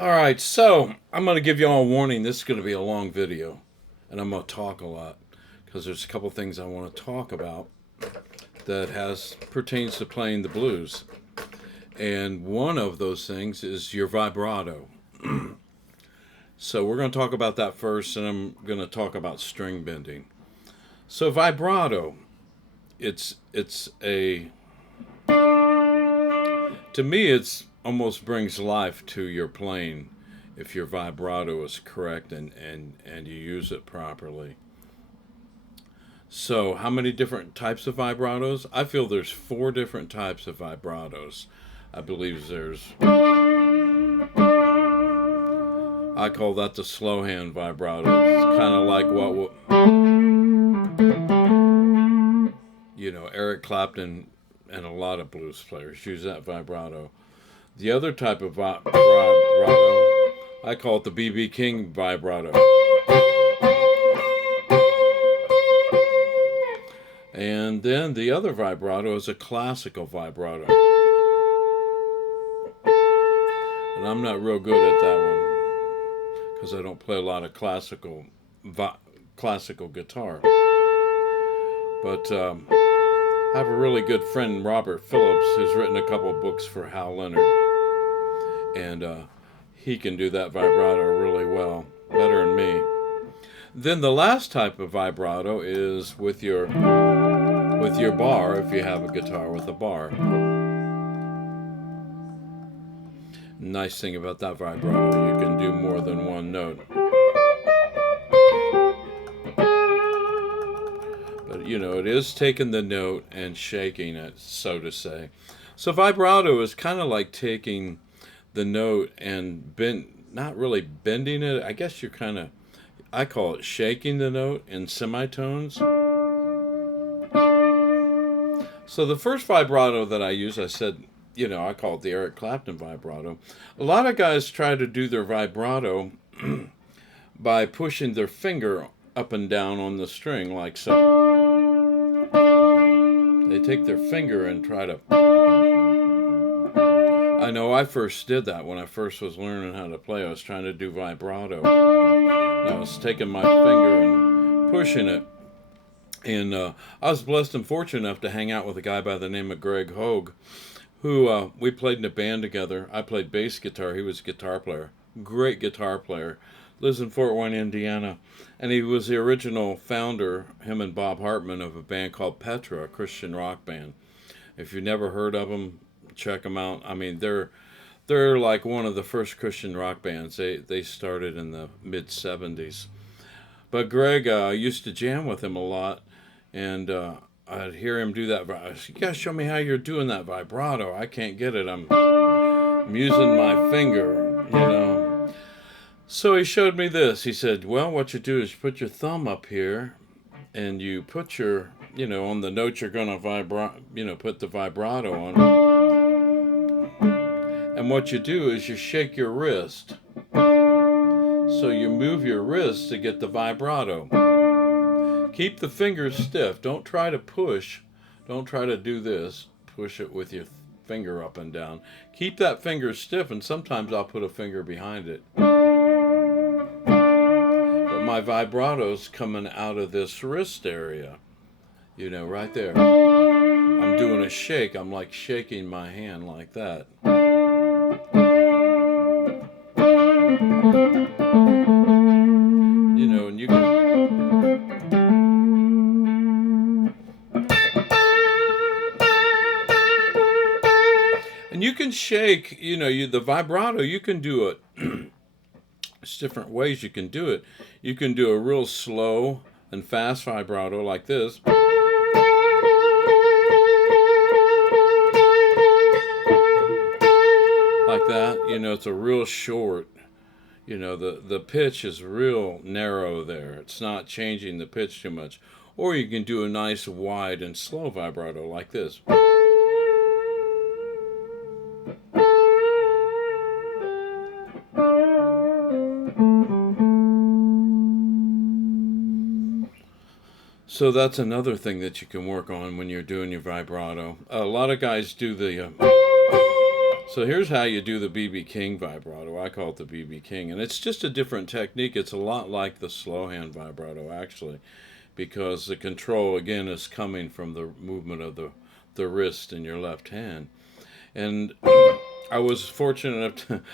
All right, so I'm going to give you all a warning. This is going to be a long video, and I'm going to talk a lot because there's a couple things I want to talk about that pertains to playing the blues. And one of those things is your vibrato. So we're going to talk about that first, and I'm going to talk about string bending. So vibrato, it's a to me it's almost brings life to your playing if your vibrato is correct and you use it properly. So how many different types of vibratos? I feel there's four different types of vibratos. I believe I call that the slow hand vibrato. It's kind of like Eric Clapton and a lot of blues players use that vibrato. The other type of vibrato, I call it the B.B. King vibrato. And then the other vibrato is a classical vibrato. And I'm not real good at that one because I don't play a lot of classical guitar. But I have a really good friend, Robert Phillips, who's written a couple of books for Hal Leonard. And he can do that vibrato really well, better than me. Then the last type of vibrato is with your bar, if you have a guitar with a bar. Nice thing about that vibrato, you can do more than one note. But it is taking the note and shaking it, so to say. So vibrato is kind of like taking the note and not really bending it. I guess I call it shaking the note in semitones. So the first vibrato that I use, I said, I call it the Eric Clapton vibrato. A lot of guys try to do their vibrato by pushing their finger up and down on the string like so. They take their finger and try to... I know I first did that when I first was learning how to play. I was trying to do vibrato. I was taking my finger and pushing it. And I was blessed and fortunate enough to hang out with a guy by the name of Greg Hogue, who we played in a band together. I played bass guitar. He was a guitar player. Great guitar player. Lives in Fort Wayne, Indiana. And he was the original founder, him and Bob Hartman, of a band called Petra, a Christian rock band. If you've never heard of them, check them out. I mean, they're like one of the first Christian rock bands. They started in the mid-'70s. But Greg used to jam with him a lot, and I'd hear him do that. I said, "You gotta show me how you're doing that vibrato. I can't get it. I'm using my finger, So he showed me this. He said, well, what you do is you put your thumb up here, and you put your, on the note you're going to put the vibrato on. And what you do is you shake your wrist. So you move your wrist to get the vibrato. Keep the fingers stiff. Don't try to push. Don't try to do this. Push it with your finger up and down. Keep that finger stiff, and sometimes I'll put a finger behind it. But my vibrato's coming out of this wrist area. Right there. I'm doing a shake. I'm like shaking my hand like that. And you can... And you can shake, the vibrato, you can do it. There's different ways you can do it. You can do a real slow and fast vibrato like this. Like that. It's a real short. The pitch is real narrow there. It's not changing the pitch too much. Or you can do a nice wide and slow vibrato like this. So that's another thing that you can work on when you're doing your vibrato. A lot of guys do the So here's how you do the BB King vibrato. I call it the BB King, and it's just a different technique. It's a lot like the slow hand vibrato, actually, because the control again is coming from the movement of the wrist in your left hand. And I was fortunate enough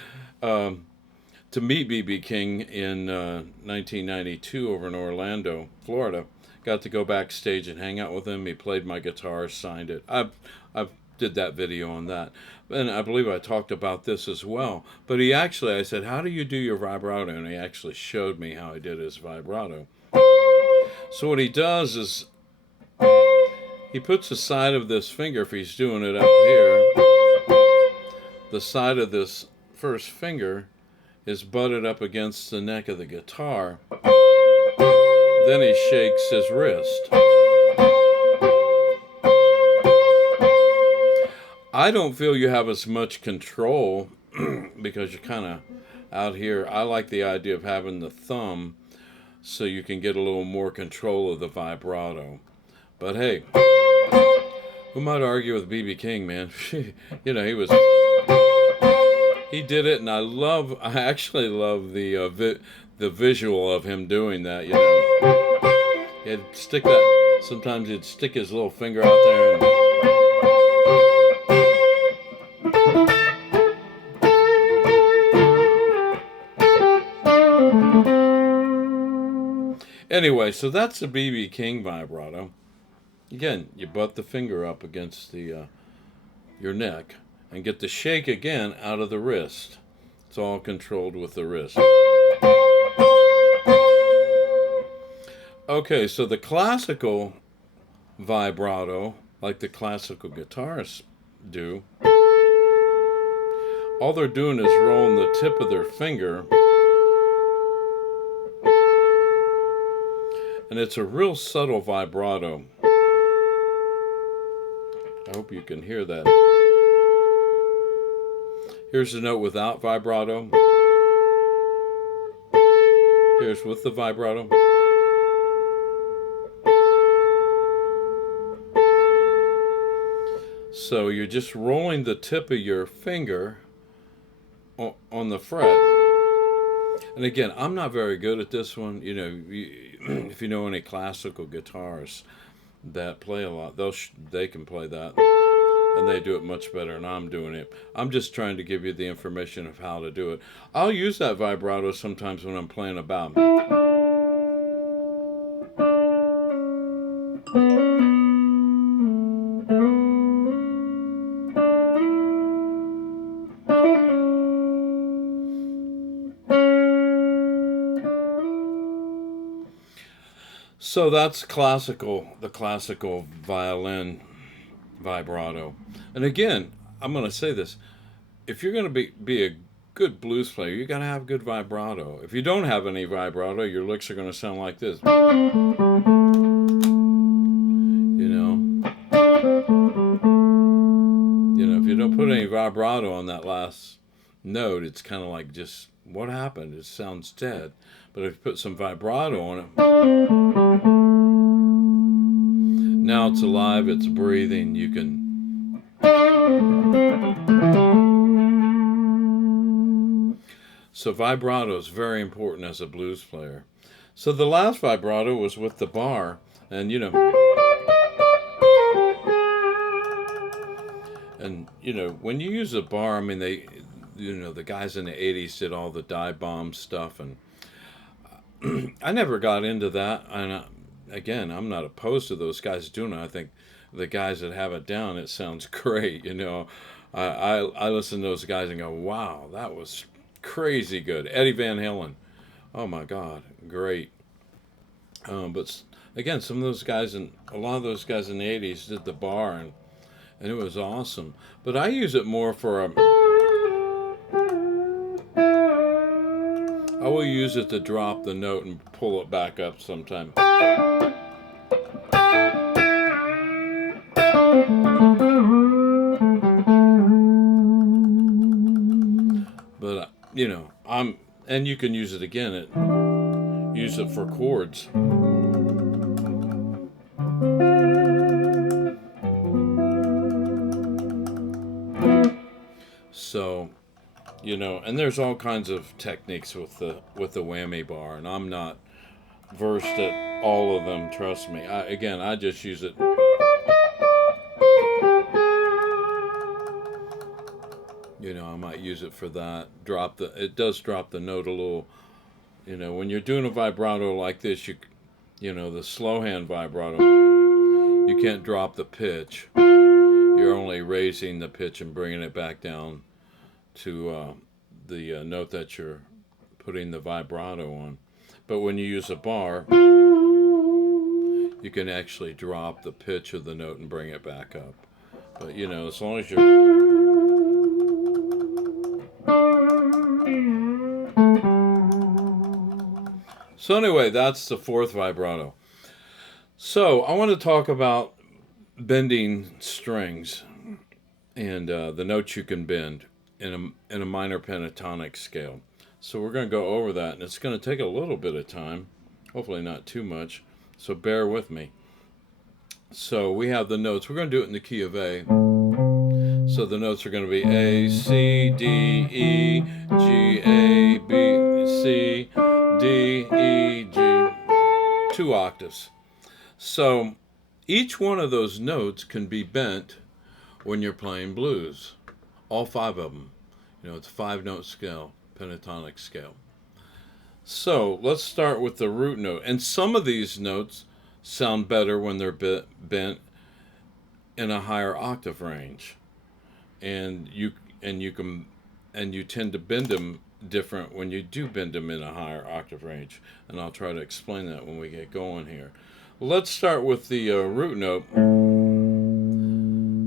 to meet BB King in 1992 over in Orlando, Florida. Got to go backstage and hang out with him. He played my guitar, signed it. I've did that video on that, and I believe I talked about this as well. But I said, "How do you do your vibrato?" And he actually showed me how he did his vibrato. So what he does is he puts the side of this finger, if he's doing it up here, the side of this first finger is butted up against the neck of the guitar. Then he shakes his wrist. I don't feel you have as much control because you're kind of out here. I like the idea of having the thumb so you can get a little more control of the vibrato. But hey, who might argue with BB King, man? You know, he did it, and I actually love the visual of him doing that. You know, sometimes he'd stick his little finger out there and anyway, so that's the BB King vibrato. Again, you butt the finger up against your neck and get the shake again out of the wrist. It's all controlled with the wrist. Okay, so the classical vibrato, like the classical guitarists do, all they're doing is rolling the tip of their finger, and it's a real subtle vibrato. I hope you can hear that. Here's the note without vibrato. Here's with the vibrato. So you're just rolling the tip of your finger on the fret. And again, I'm not very good at this one. You know, if you know any classical guitarists that play a lot, they can play that, and they do it much better than I'm doing it. I'm just trying to give you the information of how to do it. I'll use that vibrato sometimes when I'm playing about. So that's the classical violin vibrato. And again, I'm going to say this. If you're going to be a good blues player, you got to have good vibrato. If you don't have any vibrato, your licks are going to sound like this. If you don't put any vibrato on that last note, it's kind of like just, what happened? It sounds dead. But if you put some vibrato on it, now it's alive, it's breathing, you can... So vibrato is very important as a blues player. So the last vibrato was with the bar, and when you use a bar, I mean, the guys in the 80s did all the dive bomb stuff, and I never got into that. And again, I'm not opposed to those guys doing it. I think the guys that have it down, it sounds great. I listen to those guys and go, wow, that was crazy good. Eddie Van Halen, oh my God, great. But again, a lot of those guys in the 80s did the bar, and it was awesome. But I use it more for I will use it to drop the note and pull it back up sometime. But and you can use it again. Use it for chords. you know, and there's all kinds of techniques with the whammy bar, and I'm not versed at all of them. Trust me. I just use it. You know, I might use it for that. It does drop the note a little. You know, when you're doing a vibrato like this, you know, the slow hand vibrato, you can't drop the pitch. You're only raising the pitch and bringing it back down to the note that you're putting the vibrato on. But when you use a bar, you can actually drop the pitch of the note and bring it back up. But you know, as long as you're so anyway, that's the fourth vibrato. So I want to talk about bending strings and the notes you can bend in a minor pentatonic scale. So we're going to go over that, and it's going to take a little bit of time, hopefully not too much. So bear with me. So we have the notes. We're going to do it in the key of A. So the notes are going to be A, C, D, E, G, A, B, C, D, E, G. 2 octaves. So each one of those notes can be bent when you're playing blues. All 5 of them. You know, it's a 5-note scale, pentatonic scale. So let's start with the root note. And some of these notes sound better when they're bent in a higher octave range. And you tend to bend them different when you do bend them in a higher octave range. And I'll try to explain that when we get going here. Let's start with the root note.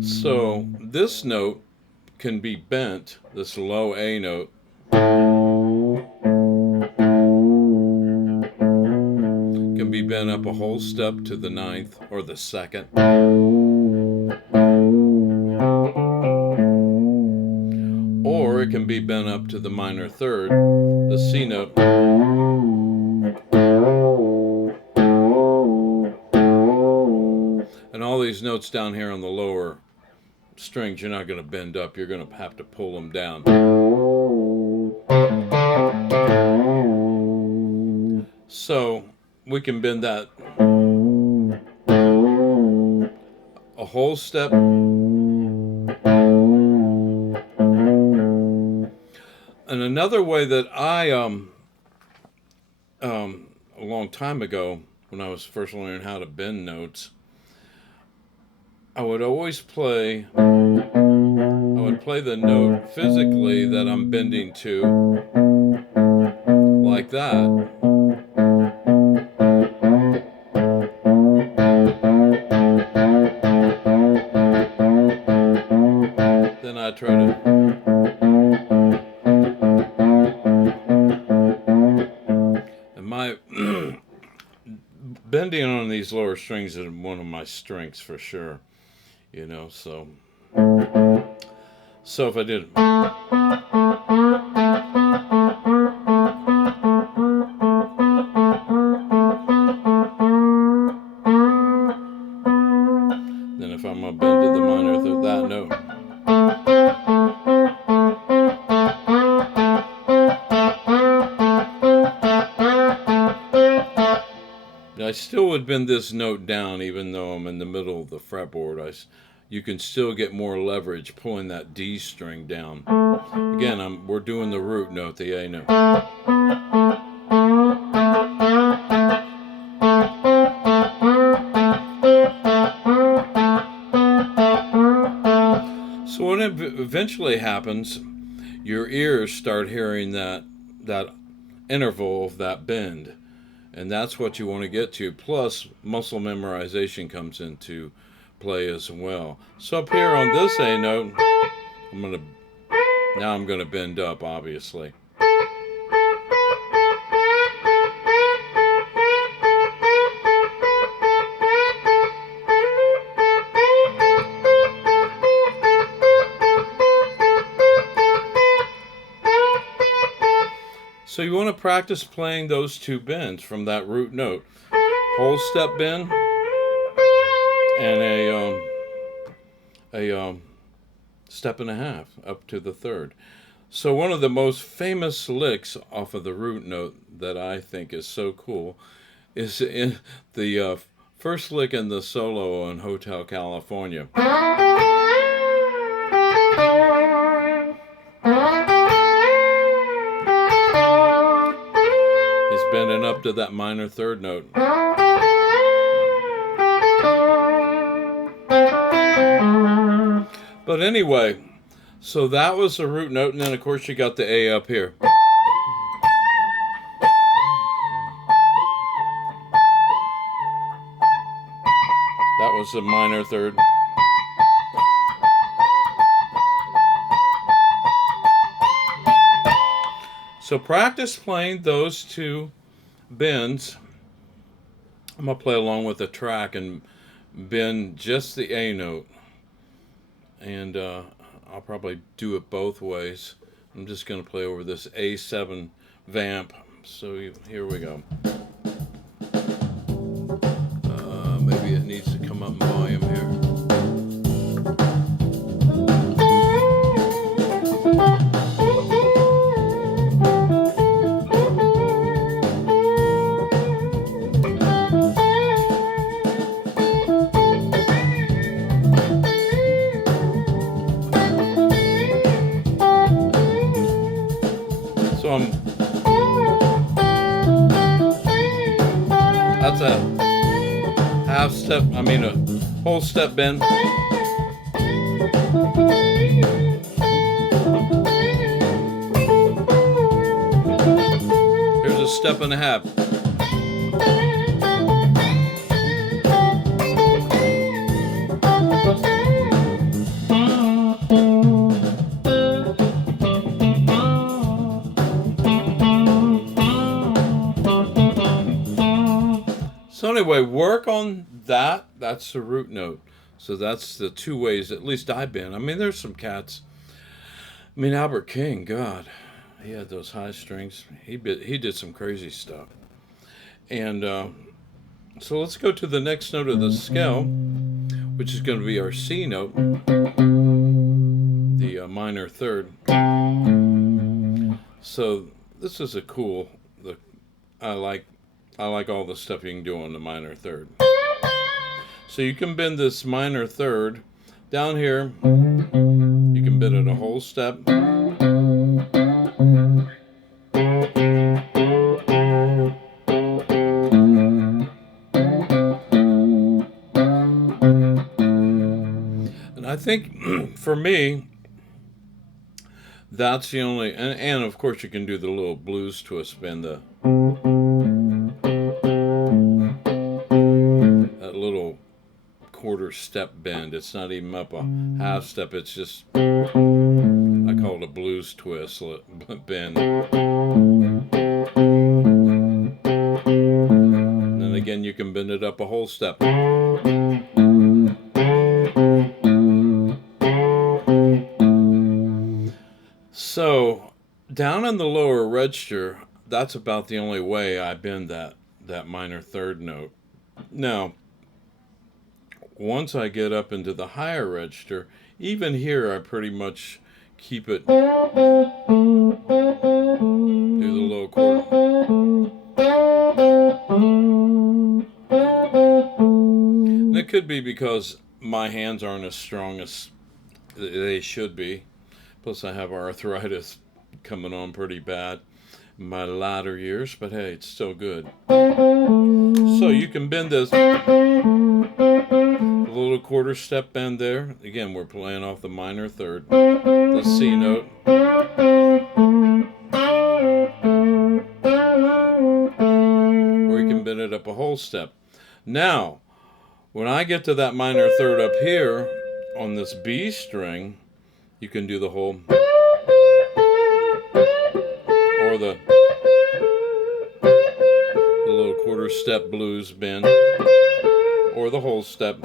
So this note can be bent, this low A note, can be bent up a whole step to the 9th or the 2nd. Or it can be bent up to the minor 3rd, the C note. And all these notes down here on the lower strings, you're not going to bend up, you're going to have to pull them down. So we can bend that a whole step. And another way that I a long time ago, when I was first learning how to bend notes, I would play the note physically that I'm bending to, like that. Then I try to bending on these lower strings is one of my strengths for sure, you know. So if I did, then if I'm gonna bend to the minor of that note, I still would bend this note down even though I'm in the middle of the fretboard. You can still get more leverage pulling that D string down. Again, we're doing the root note, the A note. So when it eventually happens, your ears start hearing that interval of that bend. And that's what you want to get to. Plus, muscle memorization comes into play as well. So up here on this A note, I'm gonna bend up, obviously. So you want to practice playing those 2 bends from that root note. Whole step bend and a step and a half up to the 3rd. So one of the most famous licks off of the root note that I think is so cool is in the first lick in the solo on Hotel California. He's bending up to that minor third note. But anyway, so that was the root note, and then of course you got the A up here. That was the minor third. So practice playing those two bends. I'm going to play along with the track and bend just the A note. And I'll probably do it both ways. I'm just going to play over this A7 vamp. So here we go. Maybe it needs to come up in volume here. So that's a half step, a whole step bend. Here's a step and a half. So anyway, work on that. That's the root note. So that's the two ways, at least I've been. There's some cats. Albert King, God, he had those high strings. He did some crazy stuff. And so let's go to the next note of the scale, which is going to be our C note, the minor third. So this is a cool. I like all the stuff you can do on the minor third. So you can bend this minor third down here. You can bend it a whole step. And I think for me, that's the only, and of course you can do the little blues twist bend, that little quarter step bend. It's not even up a half step, it's just, I call it a blues twist bend. And then again you can bend it up a whole step. So down in the lower register, that's about the only way I bend that minor third note. Now, once I get up into the higher register, even here I pretty much keep it, do the low quarter. And it could be because my hands aren't as strong as they should be. Plus I have arthritis coming on pretty bad in my latter years, but hey, it's still good. So you can bend this a little quarter step bend there. Again, we're playing off the minor third, the C note. Or you can bend it up a whole step. Now, when I get to that minor third up here on this B string, you can do the whole, or the little quarter step blues bend, or the whole step.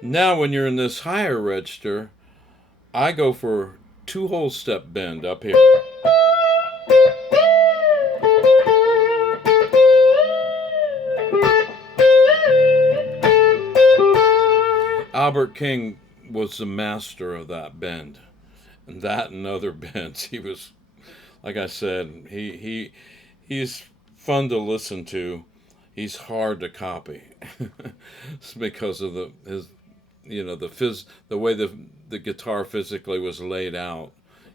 Now when you're in this higher register, I go for two whole step bend up here. Albert King was the master of that bend. that and other bends. He was, like I said, he's fun to listen to. He's hard to copy. It's because of the way the guitar physically was laid out.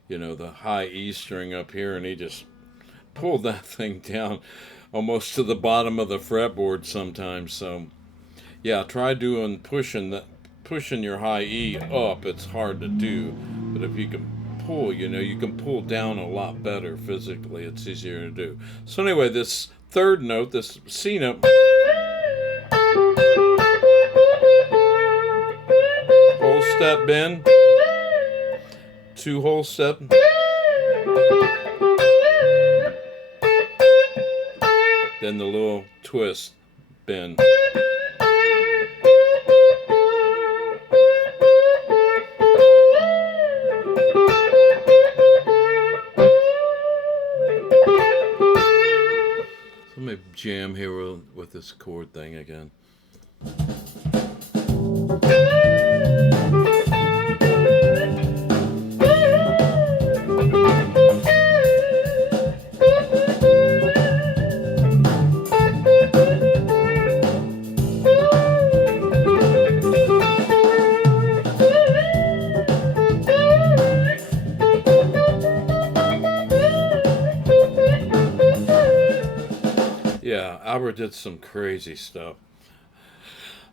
The high E string up here, and he just pulled that thing down almost to the bottom of the fretboard sometimes. So yeah, try doing pushing your high E up. It's hard to do, but if you can pull, you can pull down a lot better physically. It's easier to do. So anyway, this third note, this C note, whole step bend, two whole step, then the little twist bend. So let me jam here with this chord thing again. Yeah, Albert did some crazy stuff.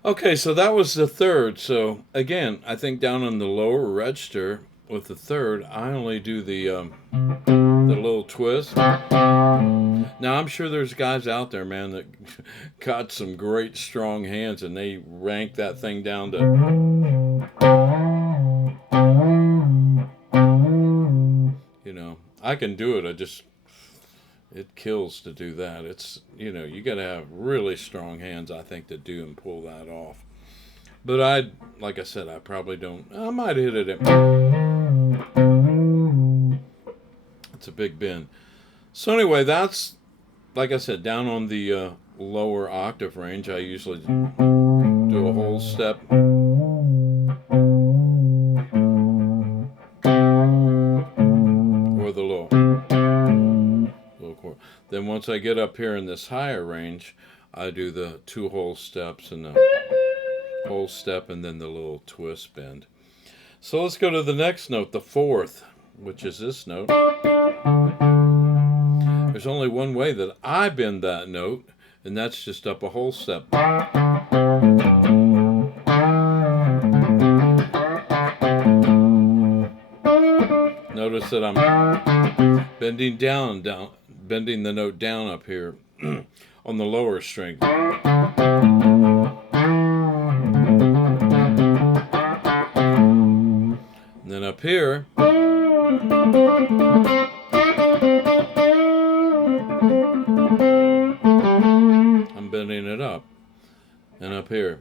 Okay, so that was the third. So again, I think down on the lower register with the third, I only do the little twist. Now I'm sure there's guys out there, man, that got some great strong hands, and they rank that thing down to. I can do it. It kills to do that. It's, you got to have really strong hands, I think, to do and pull that off. But like I said, I probably don't. I might hit it. It's a big bend. So anyway, that's, like I said, down on the lower octave range. I usually do a whole step. Or the little chord. Then once I get up here in this higher range, I do the two whole steps and the whole step and then the little twist bend. So let's go to the next note, the fourth, which is this note. There's only one way that I bend that note, and that's just up a whole step. Notice that I'm bending bending the note down up here on the lower string. And then up here, I'm bending it up. And up here.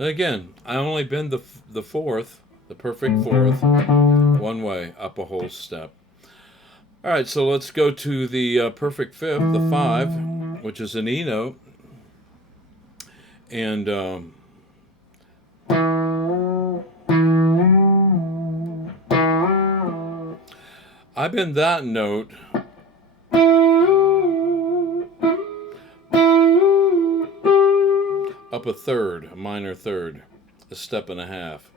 And again, I only bend the fourth, the perfect fourth, one way, up a whole step. All right, so let's go to the perfect fifth, the 5, which is an E note. And I bend that note up a third, a minor third, a step and a half.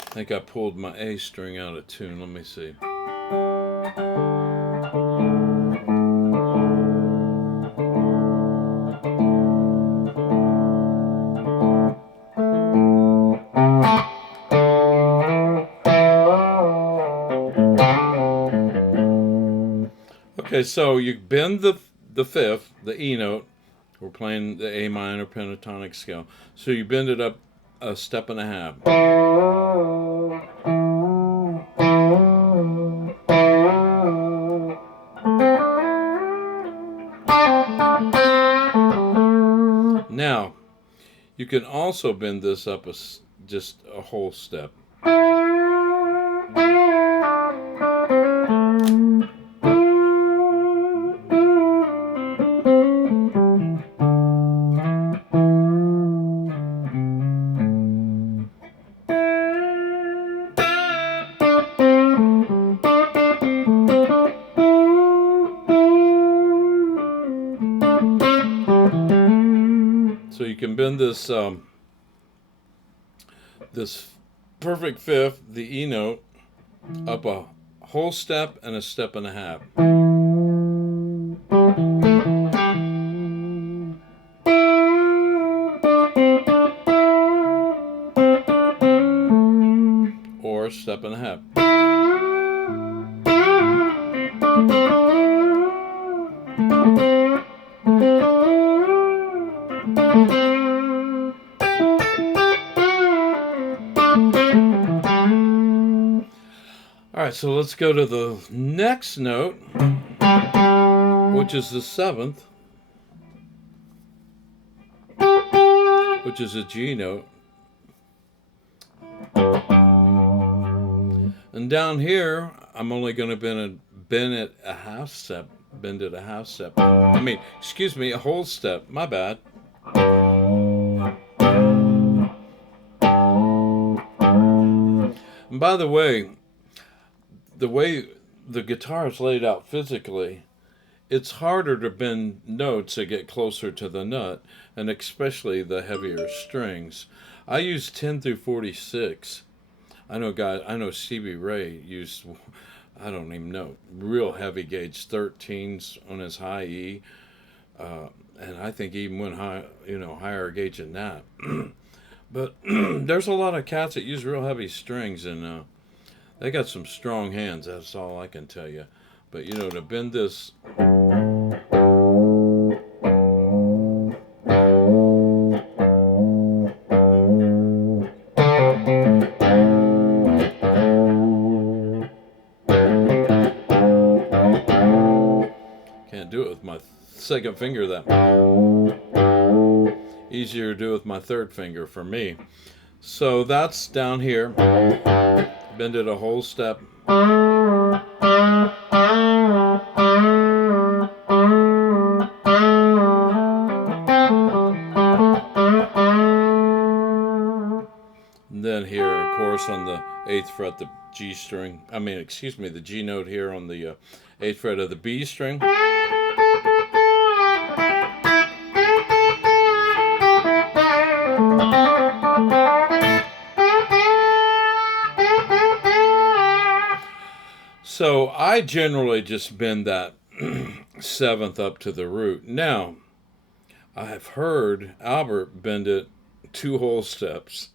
I think I pulled my A string out of tune. Let me see. Okay, so you bend the fifth, the E note. We're playing the A minor pentatonic scale. So you bend it up a step and a half. You can also bend this up just a whole step. So you can bend this perfect fifth, the E note, up a whole step and a step and a half. Or a step and a half. All right, so let's go to the next note, which is the seventh, which is a G note. And down here, I'm only going to bend it a half step. Bend it a half step. I mean, excuse me, a whole step. My bad. And by the way the guitar is laid out physically, it's harder to bend notes that get closer to the nut, and especially the heavier strings. I use 10 through 46. I know Stevie Ray used, I don't even know, real heavy gauge 13s on his high E, and I think he even went higher gauge than that. But there's a lot of cats that use real heavy strings, and they got some strong hands. That's all I can tell you. But to bend this. Can't do it with my second finger that easier to do with my third finger for me. So that's down here. Bend it a whole step. And then here, of course, on the 8th fret, the G string. The G note here on the 8th fret of the B string. So I generally just bend that 7th up to the root. Now, I've heard Albert bend it 2 whole steps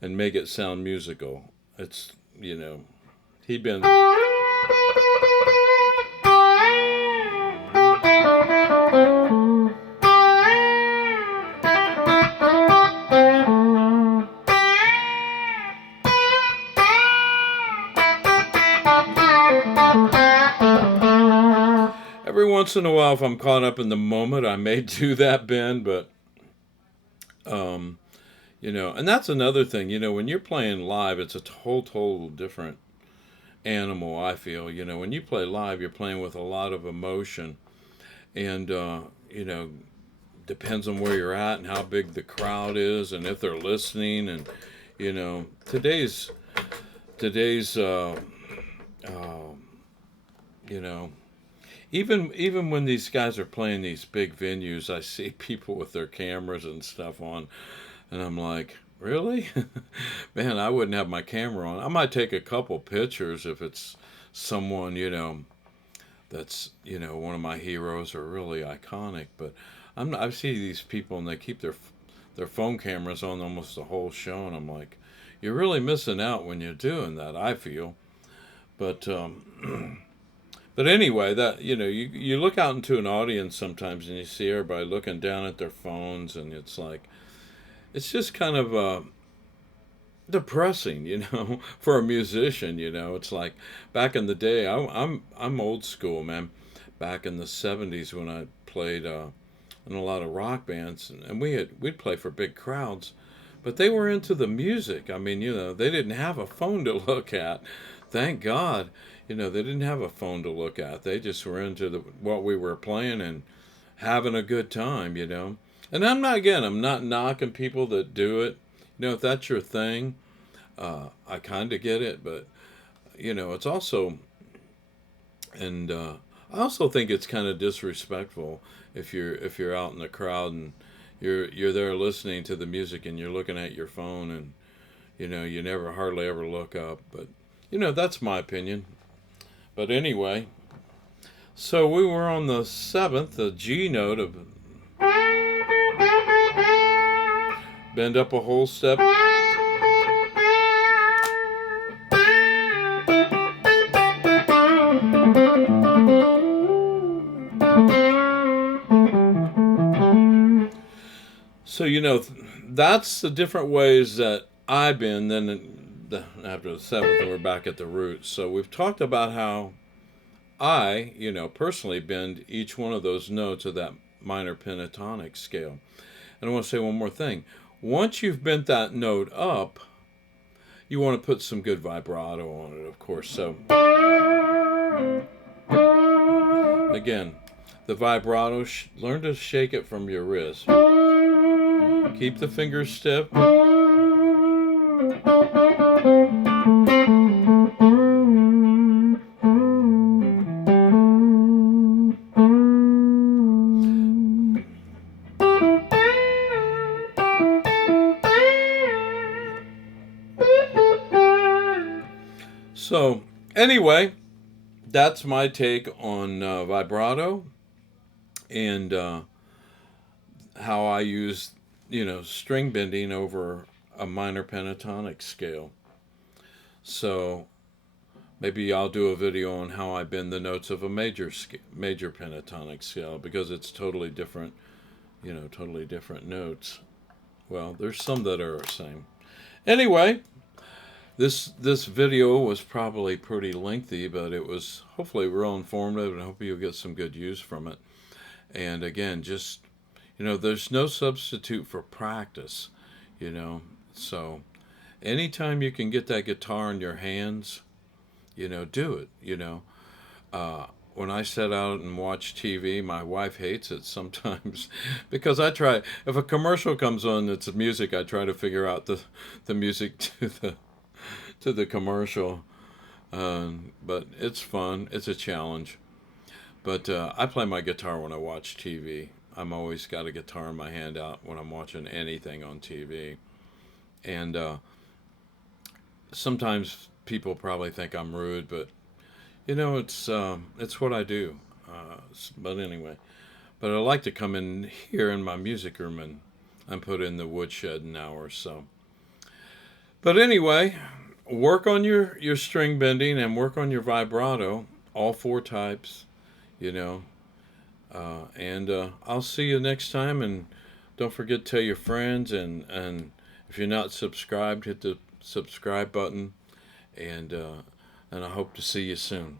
and make it sound musical. It's, he bends. Every once in a while, if I'm caught up in the moment, I may do that bend, but, and that's another thing, when you're playing live, it's a total different animal, I feel. When you play live, you're playing with a lot of emotion, and, depends on where you're at and how big the crowd is and if they're listening, and, today's, even when these guys are playing these big venues, I see people with their cameras and stuff on, and I'm like, really? Man, I wouldn't have my camera on. I might take a couple pictures if it's someone, that's, one of my heroes or really iconic, but I see these people and they keep their phone cameras on almost the whole show, and I'm like, you're really missing out when you're doing that, I feel. But but anyway, that you look out into an audience sometimes and you see everybody looking down at their phones, and it's like, it's just kind of depressing, for a musician. It's like back in the day. I'm old school, man. Back in the '70s when I played in a lot of rock bands, and we'd play for big crowds, but they were into the music. I mean, they didn't have a phone to look at. Thank God, they didn't have a phone to look at. They just were into what we were playing and having a good time. And I'm not knocking people that do it. If that's your thing, I kind of get it, but it's also, and I also think it's kind of disrespectful if you're out in the crowd and you're there listening to the music and you're looking at your phone, and you never hardly ever look up. But that's my opinion. But anyway, so we were on the seventh, the G note of bend up a whole step. So that's the different ways that I bend. Then after the seventh, we're back at the roots. So we've talked about how I, personally bend each one of those notes of that minor pentatonic scale. And I want to say one more thing. Once you've bent that note up, you want to put some good vibrato on it, of course. So again, the vibrato, learn to shake it from your wrist. Keep the fingers stiff. So, anyway, that's my take on vibrato and how I use, string bending over a minor pentatonic scale. So, maybe I'll do a video on how I bend the notes of a major pentatonic scale, because it's totally different, totally different notes. Well, there's some that are the same. Anyway, this video was probably pretty lengthy, but it was hopefully real informative, and I hope you'll get some good use from it. And again, just there's no substitute for practice. So anytime you can get that guitar in your hands, do it. When I set out and watch TV, my wife hates it sometimes because if a commercial comes on that's music, I try to figure out the music to the commercial. But it's fun. It's a challenge. But I play my guitar when I watch TV. I'm always got a guitar in my hand out when I'm watching anything on TV. And sometimes people probably think I'm rude, but it's what I do. But anyway, but I like to come in here in my music room and put in the woodshed an hour or so. But anyway, work on your string bending and work on your vibrato, all four types, and I'll see you next time. And don't forget to tell your friends, and if you're not subscribed, hit the subscribe button, and I hope to see you soon.